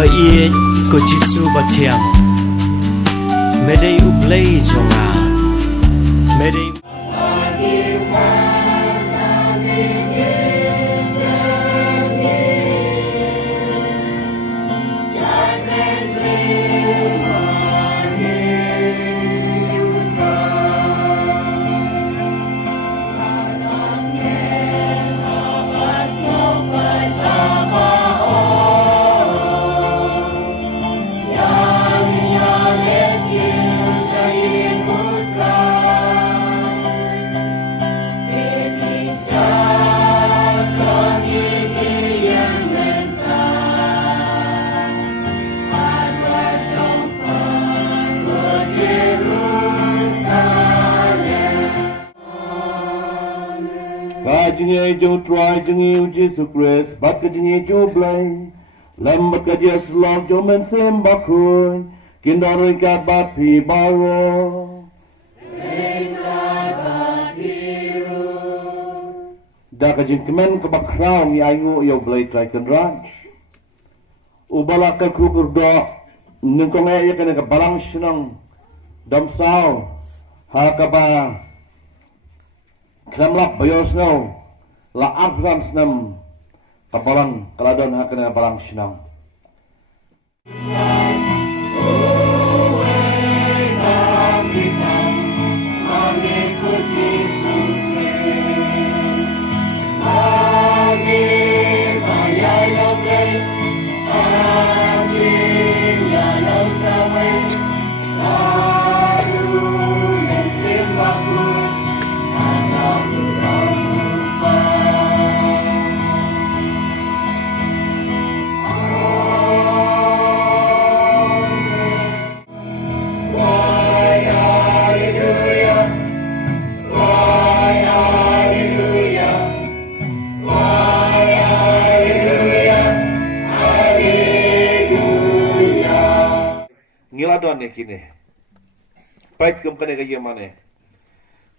ba iet ko Jisu ba thiang medei ublei jonga medei Kajinge jo try jinge Jesus Christ, bat kajinge jo blay. Lambat kajes log jo men sem bakoy, kindaroy kat bat pi baro. Da kajing kemen kebakraw ni ayu yo blay try kan ranch. Ubala ka kukur do, nengkong ay kena ke balang senang, damsaw, ha kaba. Kramlak bayos now, la advance nam, kabalang kaladon hakana balang sinam. Ngiladon ni kini. Baik kum kene kaya mana.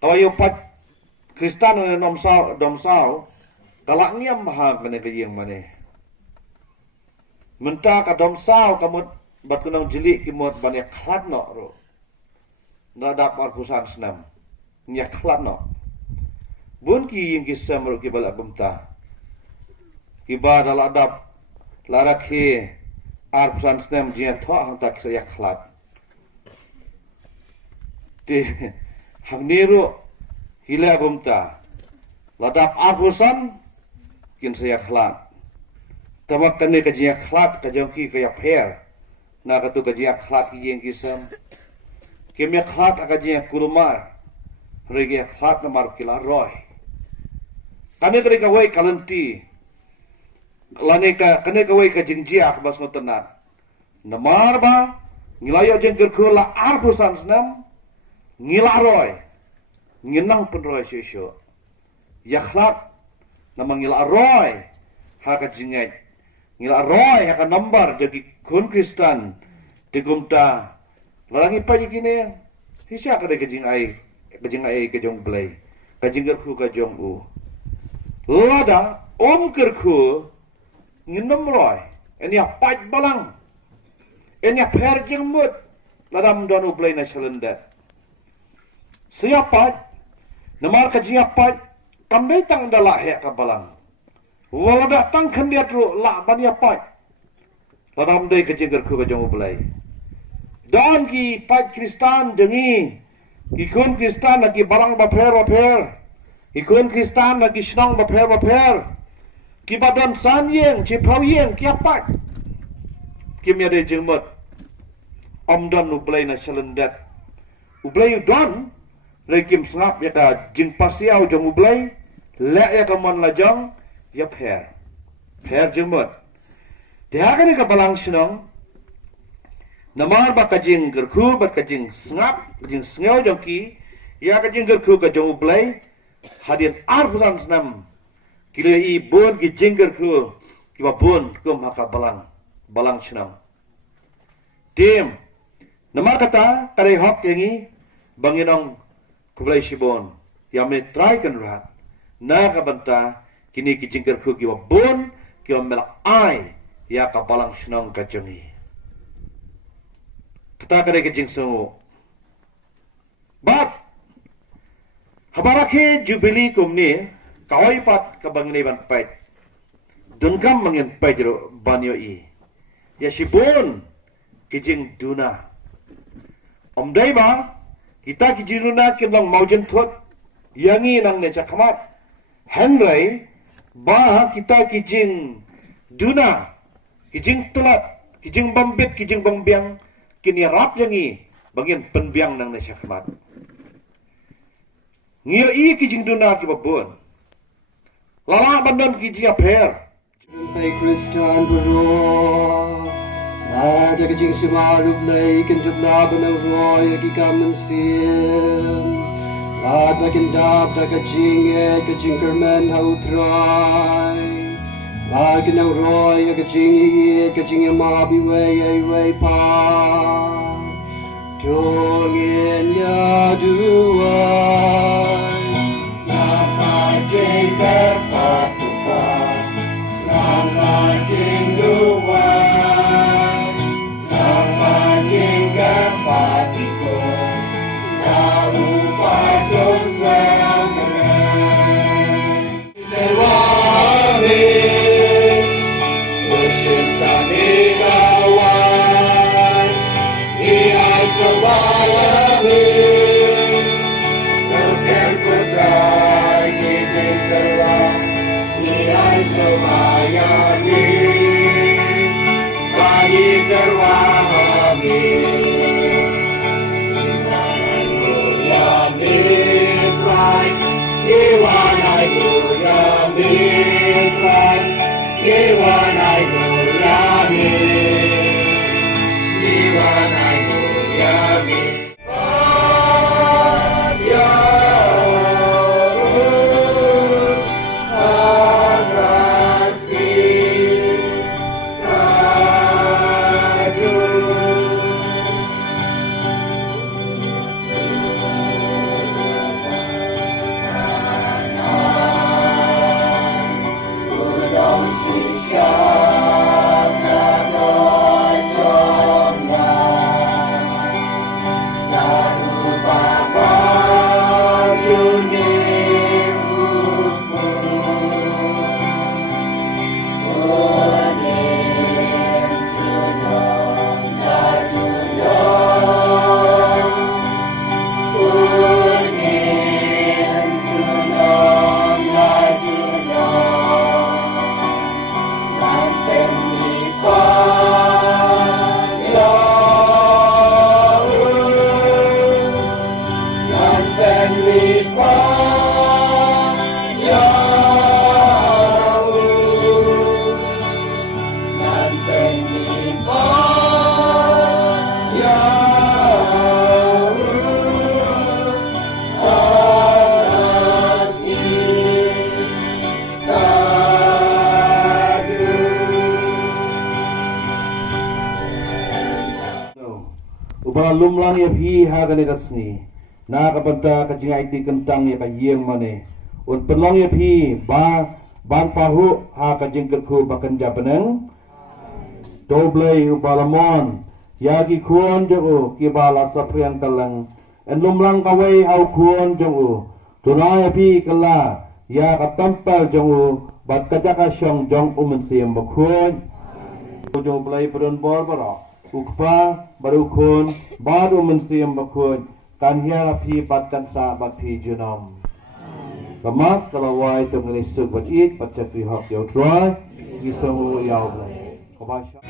Tawayo pat Kristan ni domsau, talak niam maha kene kaya mana. Mentah ka domsau kamut bat kunang jelik kimut banyak khat no ro. Nadap arpusan senam. Nyak khat no. Bun ki yang kisam ro ki balak bumta. Kiba dal adap larakhe arpusan senam jian tho hang tak saya khat. Ti hang niru hila bumta. Ladap arpusan kin saya khat. Tamak kene kajia khat kajongki kaya pher. Na katu kajia khat ki yang kisam. Kimya khat akajia kurumar. Regi khat namar kila roy. Kami kene kawai kalanti. Laneka kene kawai kajingjia bas ngotenat. Namar ba ngilayo jengker kula arpusan senam ngilaroy nginang penroy sisyo yakhlak nama ngilaroy haka jingai ngilaroy haka nambar jadi kun Kristen digumta larangi pa gini hisya kada kajingai kajong blay kajingker ku kajong u lada kerku nginam roy ini apa balang ini per jengmut ladam donu blay na syalendat. Siapa? Namar kajiapat kambay tang dala hek kabalang. Wala datang kandiat ru la baniapat. Ladam day kajingker ku kajong ublay. Dan ki pat Kristan dengi ikun Kristan lagi balang baper. Ikun Kristan lagi senang baper. Ki badan san yeng cipau yeng kiapat. Kimya day jengmut. Omdan ublay na syalendat. Ublay udon Rekim sengap ya ka jing pasiau jong ublay, lek ya ka mon lajong, ya per jemut. Dia kan ka balang senong, namar ba ka jing gerku ba ka jing sengap, jing sengau jong ki, ya ka jing gerku ka jong ublay, hadin arpusan senam, kilo i bon ki jing gerku, kiba bon kum haka balang senong. Tim, namar kata kare hok yangi, banginong kublai sibon yang metrai kan rat na kabanta kini kicingker ku kiwa bon kiwa melak ai ya kapalang senang kajengi. Kita kadai kejing sungu. Bat, habarake jubili kumni, kawai pat kabangni ban pait. Dungkam mangin pait jero banyo i. Ya sibun kejing duna. Omdai ba, kita kejing duna kinlang maujen thot, yangi nang neca kamat. Henry, ba kita kejing duna, kejing tulat, kejing bambit, kejing bambiang, kini rap yangi, bangin penbiang nang neca kamat. Ngiyo i kejing duna kibabun. Lala bandon kejing aper. Pay Christian Baro, Lad Agajing Sumaru Blake and Jablaban of Roy, Agikaman Sim, Lad Magandab, Agajing, Agajinkerman, how try, Lad Ganau Roy, Agajing Amabi way pa, Dong in Yaduai, Napa Jacob Patupa. Sama jingduan, sama jinggapatiko, lalu patung semen. Lewami, bercinta negawan, ia sebalami, terkekutai izin telah. Semayami, bayi terwahami, Yami Christ, Iwanai Yami Christ, Iwanai Yami, Iwanai Yami. Lumlang ya hi hagani dasni na kapanta kajingai ti kentang ya kayeng mane un pelong ya hi ban pahu ha kajing kerku bakan japaneng doble upalamon ya ki kuon jo ki bala saprian talang en lumlang kawai au kuon jo tunai ya kala ya katampal jo bat kajaka syong jong siam bakuon jo play peron bor barok ukpa barukun baru mensiam bakun kan hiara pi batkan sa bat pi junom kemas kalawai tu ngelisuk bat ik bat cakri hak yau try gisamu yau blai kobasha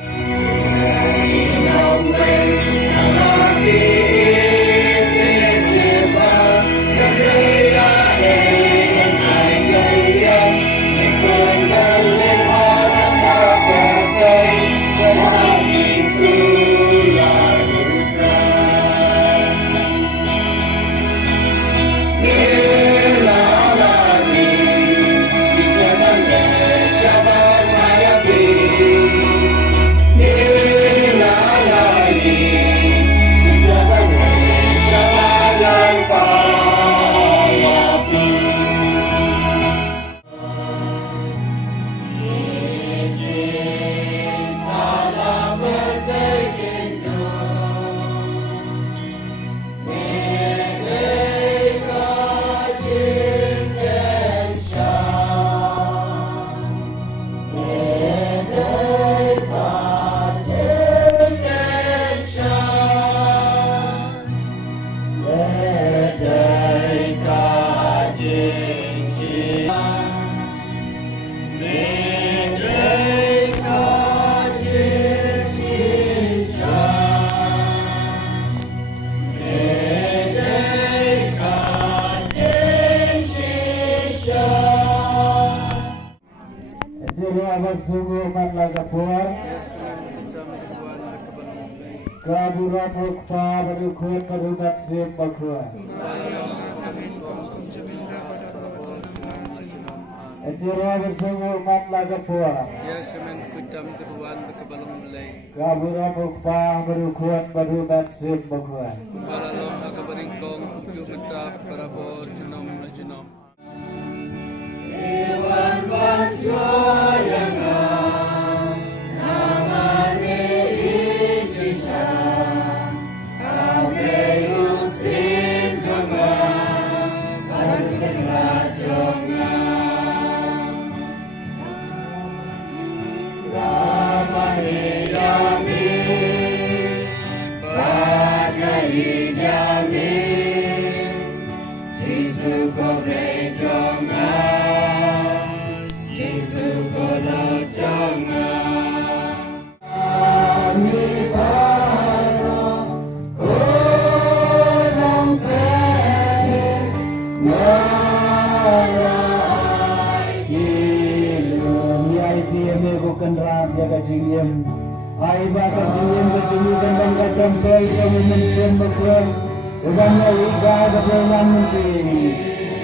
Kabura pokpa baru kuat baru batsir bakua. Etira bersama umat laga pua. Ya semen kudam keduan kebalong mulai. Kabura pokpa baru kuat baru batsir bakua. Balalong akabaringkong tujuh betap para bor junom junom. Iwan banjoyanga namane isisa Abreu sinjonga Barukan rajonga Ramane yami Badai yami Jisu kobre jonga Jisu kono jonga Ami baro Konong pene Marai Ilum Yai tiame ko kenram jaga jingiem Ai baka jingiem kecungu kandang kacampel Kami mensiam bakuan Ubangnya iba kebelan mungkin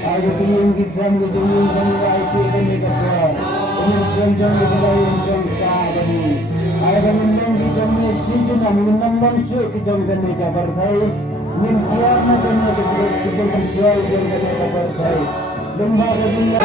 Ada kini kisah kecungu kandang kami kakuan Mensiam jangka kelayan jangka kami Ada menang kijang mesijun Menang mansuk kijang kami kabar baik Min kiamat kami kijang sesuai kijang kami kabar baik Lembaga dunia